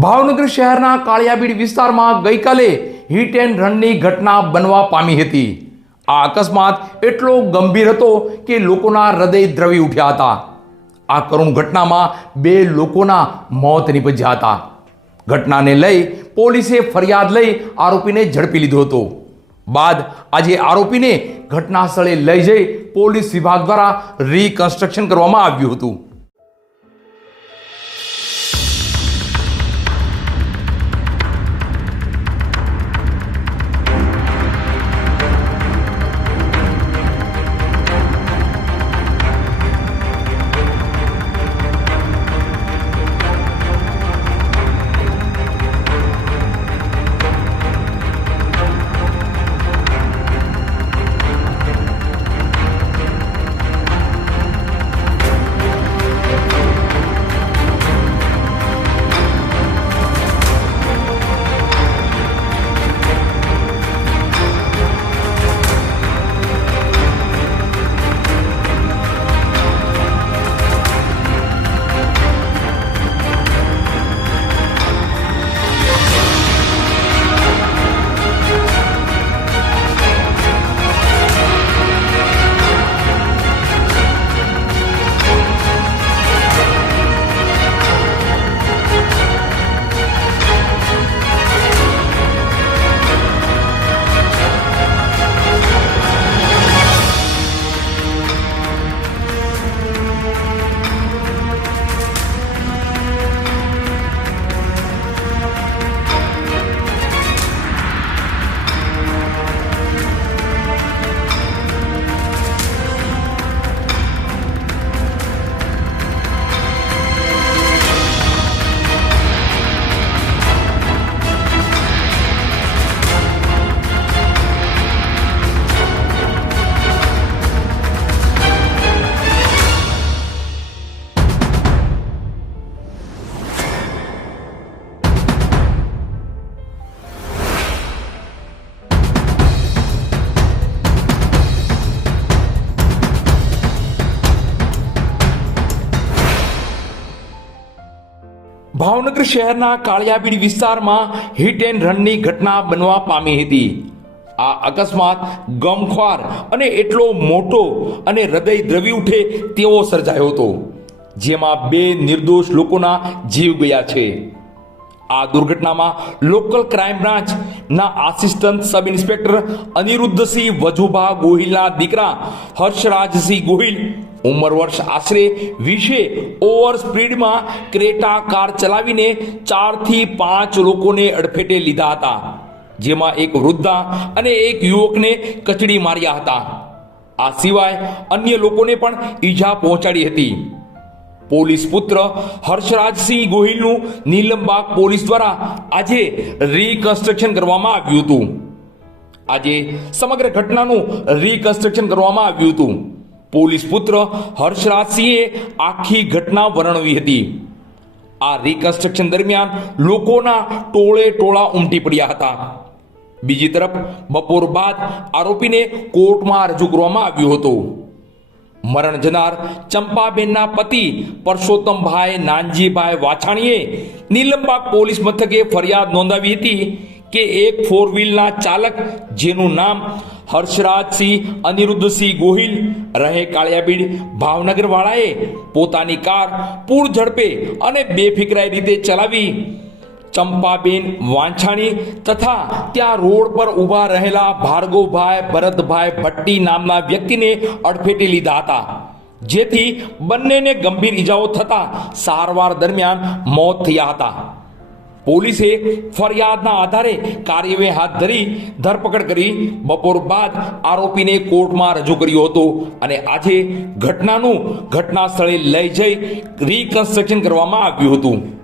ભાવનગર શહેરના કાળિયાબીડ વિસ્તારમાં ગઈકાલે હિટ એન્ડ રનની ઘટના બનવા પામી હતી. આ અકસ્માત એટલો ગંભીર હતો કે લોકોના હૃદય દ્રવી ઉઠ્યા હતા. આ કરુણ ઘટનામાં બે લોકોના મોત નીપજ્યા હતા. ઘટનાને લઈ પોલીસે ફરિયાદ લઈ આરોપીને ઝડપી લીધો હતો. બાદ આજે આરોપીને ઘટના સ્થળે લઈ જઈ પોલીસ વિભાગ દ્વારા રીકન્સ્ટ્રક્શન કરવામાં આવ્યું હતું. ભાવનગર શહેરના કાળિયાબીડ વિસ્તારમાં હિટ એન્ડ રનની ઘટના બનવા પામી હતી. આ અકસ્માત ગમખ્વાર અને એટલો મોટો અને હૃદય દ્રવી ઉઠે તેવો સર્જાયો હતો, જેમાં બે નિર્દોષ લોકોના જીવ ગયા છે. આ દુર્ઘટનામાં લોકલ ક્રાઇમ બ્રાન્ચ ના assistant sub inspector Aniruddhsinh Vajubha ગોહિલના દીકરા હર્ષરાજસિંહ ગોહિલ ઉંમર વર્ષ આશરે વીસે ઓવર સ્પીડમાં ક્રેટા કાર ચલાવીને ચારથી પાંચ લોકોને અડફેટે લીધા હતા. જેમાં એક વૃદ્ધા અને એક યુવકને કચડી માર્યા હતા. આ સિવાય અન્ય લોકોને પણ ઈજા પહોંચાડી હતી. પોલીસ પુત્ર હર્ષરાજસિંહ ગોહિલનું નીલમબાગ પોલીસ દ્વારા આજે રીકન્સ્ટ્રક્શન કરવામાં આવ્યું હતું. આજે સમગ્ર ઘટનાનું રીકન્સ્ટ્રક્શન કરવામાં આવ્યું હતું. પોલીસ પુત્ર હર્ષરાજસિંહે આખી ઘટના વર્ણવી હતી. આ રિકન્સ્ટ્રક્શન દરમિયાન લોકોના ટોળે ટોળા ઉમટી પડ્યા હતા. બીજી તરફ બપોર બાદ આરોપીને કોર્ટમાં રજૂ કરવામાં આવ્યો હતો. મરણ જનાર ચંપાબેનના પતિ પરસોત્તમભાઈ નાનજીભાઈ વાછાણીએ નીલમબાગ પોલીસ મથકે ફરિયાદ નોંધાવી હતી કે એક ફોર વ્હીલના ચાલક જેનું નામ હર્ષરાજસિંહ, અનિરુદ્ધસિંહ ગોહિલ, રહે કાળિયાબીડ ભાવનગર વાળાએ પોતાની કાર પૂર ઝડપે અને બેફિકરાઈ રીતે ચલાવી. ચંપાબેન વાંછાણી તથા ત્યાં રોડ પર ઊભા રહેલા ભાર્ગવભાઈ, ભરતભાઈ ભટ્ટી નામના વ્યક્તિને અડફેટી લીધા હતા. જેથી બંનેને ગંભીર ઈજાઓ થતા સારવાર દરમિયાન મોત થયા હતા. પોલીસે ફરિયાદના આધારે કાર્યવાહી હાથ ધરી ધરપકડ કરી બપોર બાદ આરોપીને કોર્ટમાં રજૂ કર્યો હતો અને આજે ઘટનાનું ઘટના સ્થળે લઈ જઈ રિકન્સ્ટ્રક્શન કરવામાં આવ્યું હતું.